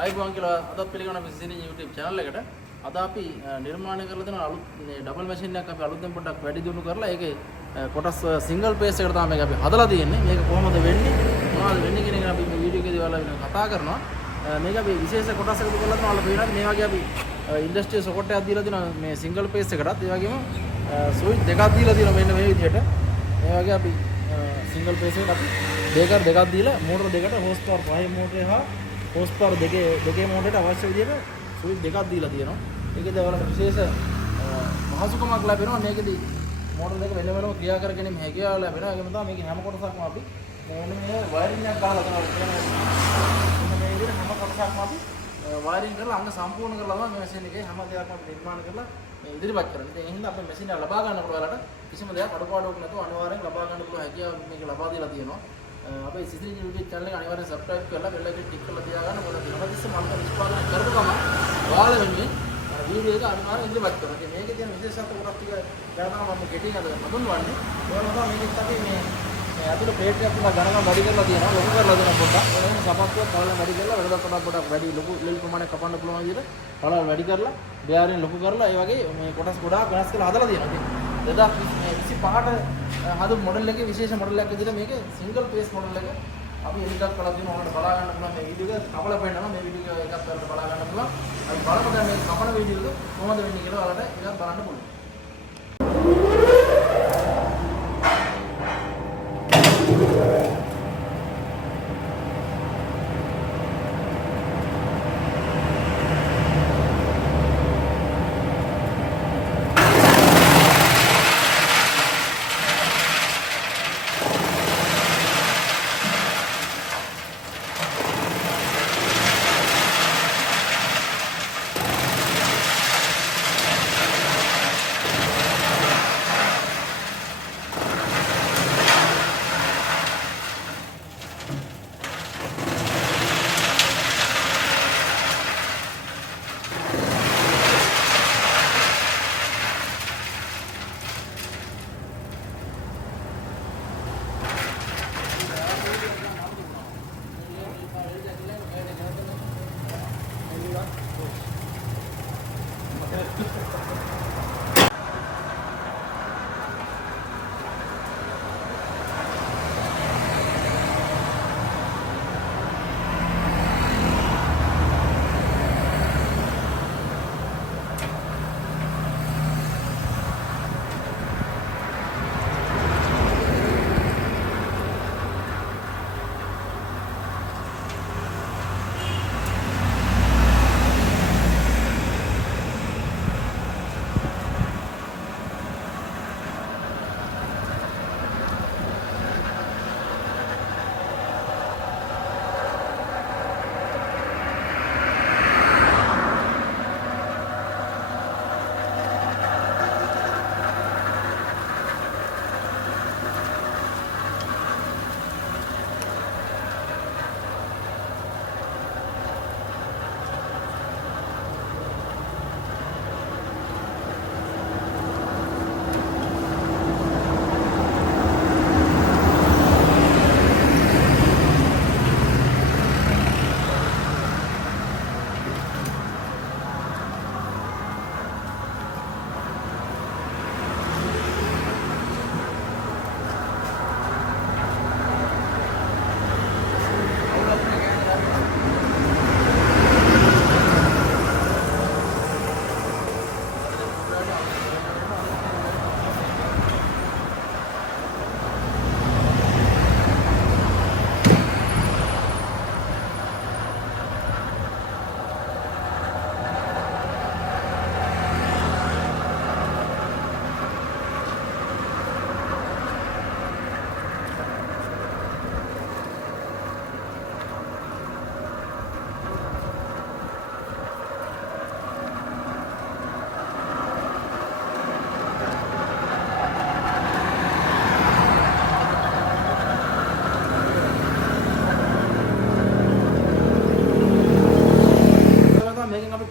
ආයිබෝන් කියලා අදත් පිළිගන්න අපි සිසිනි YouTube channel එකට අද අපි නිර්මාණය කරලා දෙන අලුත් ඩබල් මැෂින් එකක් අපි අලුතෙන් පොඩ්ඩක් වැඩි දියුණු කරලා ඒකේ කොටස් සිංගල් පේස් එකට තමයි මේක අපි හදලා තියෙන්නේ. මේක කොහොමද වෙන්නේ මොනවද වෙන්නේ කියන එක අපි මේ වීඩියෝ එකේදී ඔයාලා කතා කරනවා. මේක අපි විශේෂ කොටස් එකතු කරලා තමයි ඔයාලා පේනවා. මේ වගේ අපි ඉන්ඩස්ට්‍රියල් සොකට් එකක් දීලා දෙනවා මේ සිංගල් පේස් එකටත්. ඒ වගේම ස්විච් දෙකක් දීලා දෙනවා මෙන්න මේ විදිහට. මේ වගේ අපි සිංගල් පේස් එකට අපි බ්‍රේකර් දෙකක් දීලා මෝටර දෙකට හෝස් පවර් 5 මෝටරේ හා හෝස් පවර් දෙකේ මෝටරේට අවශ්‍ය විදිහට ස්විච් දෙකක් දීලා තියෙනවා. ඒකේදී ඔයාලට විශේෂ මහසුකමක් ලැබෙනවා. මේකේදී මෝටර දෙක වෙන වෙනම ක්‍රියා කර ගැනීම හැකියාව ලැබෙනවා. ඒකම තමයි මේකේ හැම කොටසක්ම අපි මේ වයරින් එකක් ගහලා කරනවා. මෙන්න මේ විදිහට හැම කොටසක්ම අපි වයරින් කරලා අංග සම්පූර්ණ කරලා තමයි මේ මැෂින් එකේ හැම දෙයක්ම අපි නිර්මාණය කරලා මේ ඉදිරිපත් කරන්නේ. ඒ හින්දා අපේ මැෂින් එක ලබා ගන්න පුළුවන් ඔයාලට කිසිම දෙයක් අඩුපාඩුවක් නැතුව අනිවාර්යෙන් ලබා ගන්න පුළුවන් හැකියාව මේක ලබා දීලා තියෙනවා. අපේ සිසිනි YouTube channel එක අනිවාර්යෙන් subscribe කරලා bell icon click කරලා තියාගන්න. මොකද හැමතිස්සෙම මම නිෂ්පාදනය කරපු ගමන් ඔයාලා වෙනුවෙන් වීඩියෝ එක අනිවාර්යෙන් ඉදිරිපත් කරනවා. ඉතින් මේකේ තියෙන විශේෂත්ව කොටස් ටික දැන් තමයි මම ගෙටින් අද හඳුන්වන්නේ. ඔයාලා තමයි මේකත් අපි මේ අතුල ප්ලේට් එකක් තුන ගණනක් වැඩි කරලා තියෙනවා. ලොකු කරලා දෙනවා පොඩ්ඩක්. ඒ වගේම සපත්තුවක් බලන වැඩි කරලා වැඩ පොඩක් වැඩි ලොකු ලෙල් ප්‍රමාණයක් කපන්න පුළුවන් විදිහට බලන වැඩි කරලා බෙයාරින් ලොකු කරලා ඒ වගේ මේ කොටස් ගොඩාක් වෙනස් කරලා හදලා තියෙනවා. ඉතින් 2025ට හදපු මොඩල් එකේ විශේෂ මොඩල් එකක් විදිහට මේකේ සිංගල් පේස් මොඩල් එක අපි එලිකක් කරලා තියෙනවා. ඔයාලට බලා ගන්න පුළුවන් මේ වීඩියෝ එක කපලා පෙන්නනවා. මේ වීඩියෝ එකත් ඔයාලට බලා ගන්න පුළුවන්. අපි බලමු දැන් මේ කපන වීඩියෝ එක කොහොමද වෙන්නේ කියලා ඔයාලට එකක් බලන්න පුළුවන්.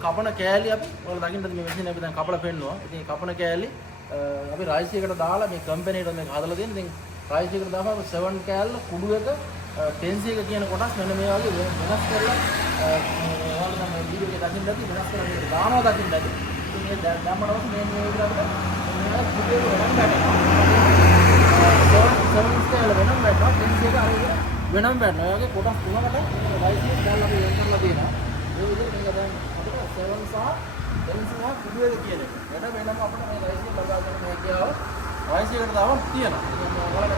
කපන කෑලි අපි ඔයාලා දකින්නද මේ මැෂින් එක දැන් කපලා පෙන්නනවා. ඉතින් කපන කෑලි අපි රයිස් එකකට දාලා මේ කම්පැනිට මේක හදලා දෙන්නේ. ඉතින් රයිස් එකට දාපුවම 7 කෑල්ල කුඩු එක 10 එක කියන කොටස් මෙන්න මේ වගේ වෙනස් කරලා දකින්න ඇති වෙනස් කරලා දානවා දකින්න ඇති. ඉතින් මේ දැම්මනොත් මේ විදිහට අපිට මේ පුතේ වෙනම බැටෙනවා. සර්විස් කෑල්ල වෙනම බැටෙනවා. ටෙන්ස් එක අර විදිහට වෙනම බැටෙනවා. ඒ වගේ කොටස් තුනකට වයිසි දැන් අපි වෙන් කරලා තියෙනවා. ඒ විදිහට මේක දැන් අපිට 7 සහ 10 සහ පුදුවේද කියන එක. වෙන වෙනම අපිට මේ වයිසි ලබා ගන්න හැකියාව වයිසි එකට දාවම තියෙනවා. ඉතින් ඔයාලට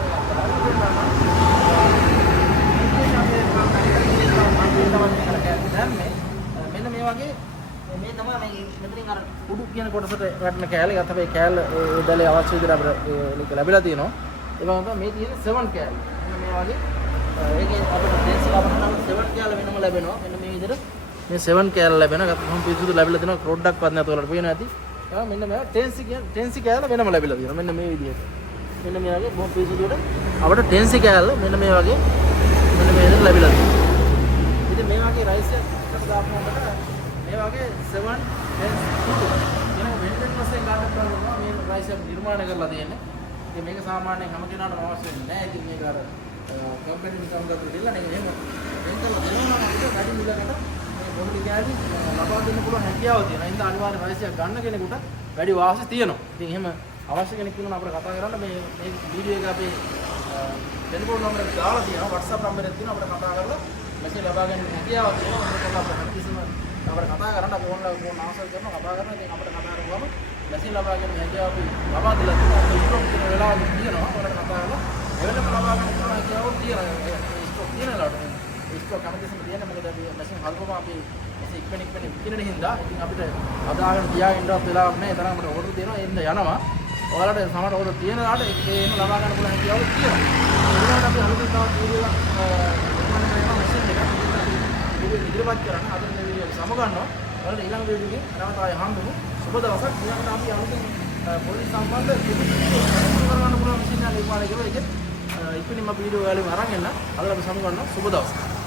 මෙන්න මේ වගේ මේ තමයි මේ මෙතනින් අර උඩු කියන කොටසට වැටෙන කෑල්ල. ඒකත් අපි කෑල්ල ඒ දැලේ අවශ්‍ය විදිහට අපිට ඒක ලැබිලා තියෙනවා. ඒ වගේම මේ තියෙන 7 කෑල්ල. මෙන්න මේ වගේ ඒකේ අපිට ටෙන්ස් ලබනවා 7 කෑල්ල වෙනම ලැබෙනවා. මෙන්න මේ විදිහට මේ 7 කෑල්ල ලැබෙනවා. ඒකත් කොහොම පිසුදු ලැබිලා තියෙනවා. ප්‍රොඩක්ට්වත් නැතුව වලට පේනවා ඇති. ඒක මෙන්න මේ ටෙන්ස් කෑල්ල වෙනම ලැබිලා තියෙනවා. මෙන්න මේ විදිහට. මෙන්න මේ වගේ බොහොම පිසුදුවට අපිට ටෙන්ස් කෑල්ල මෙන්න මේ වගේ මෙන්න මේ විදිහට ලැබිලා තියෙනවා. ඉතින් මේ වගේ රයිස් එකකට දාපුවම මේ වගේ 7 10 කියන වෙන වශයෙන් ගන්න පුළුවන් මේ රයිස් එක නිර්මාණය කරලා තියෙන්නේ. ඉතින් මේක සාමාන්‍යයෙන් හැම කෙනාටම අවශ්‍ය වෙන්නේ නැහැ. ඉතින් මේක අර කම්පැනි නිකම් ගන්න දෙලා නේ එහෙම වෙන් කරලා දෙනවා නම් අපිට වැඩි මිලකට මේ පොඩි කෑලි ලබා දෙන්න පුළුවන් හැකියාව තියෙනවා. ඒ හින්දා අනිවාර්ය රයිස් එකක් ගන්න කෙනෙකුට වැඩි වාසි තියෙනවා. ඉතින් එහෙම අවශ්‍ය කෙනෙක් ඉන්නවා අපිට කතා කරන්න මේ වීඩියෝ එක අපේ ටෙලිෆෝන් නම්බර් එක දාලා තියෙනවා. WhatsApp නම්බර් එකක් තියෙනවා. අපිට කතා කරලා මෙසේ ලබා ගන්න හැකියාවක් තියෙනවා. මේක අපිට කිසිම අපිට කතා කරන්න අපි ඕන්ලයින් ෆෝන් ආන්සර් කරනවා කතා කරනවා. ඉතින් අපිට කතා කරගුවම මෙසේ ලබා ගන්න හැකියාව අපි ලබා දෙලා තියෙනවා. අපි ඉස්ටොක් තියෙන වෙලාවෙ තියෙනවා. අපිට කතා කරලා එවෙලම ලබා ගන්න පුළුවන් හැකියාවක් තියෙනවා. ඉස්ටොක් තියෙන වෙලාවට ඉස්ටොක් කැමතිසම තියෙන මොකද අපි මෙසේ හල්පම අපි මෙසේ ඉක්මනින් විකිනෙන හින්දා ඉතින් අපිට අදාගෙන තියාගෙන ඉන්නවත් වෙලාවක් නැහැ. ඒ තරම් අපිට ඕඩර් තියෙනවා. ඒ හින්දා යනවා. ඔයාලට සමහර ඕඩර් තියෙනවාට ඒකේම ලබා ගන්න පුළුවන් හැකියාවක් තියෙනවා. ඒකට අපි අලුතෙන් තවත් වීඩියෝ ඉදිරිපත් කරන්න අද මේ වීඩියෝ එක සමගන්නවා. ඔයාලට ඊළඟ වීඩියෝ එකේ නැවත ආයෙ හම්බෙමු. සුබ දවසක්. ඊළඟට අපි අලුතෙන් පොලිස් සම්බන්ධ කරගන්න පුළුවන් විශේෂ නිර්මාණය කරලා ඒක ඉක්මනින්ම වීඩියෝ ඔයාලට අරන් එන්න. අද අපි සමගන්නවා. සුබ දවසක්.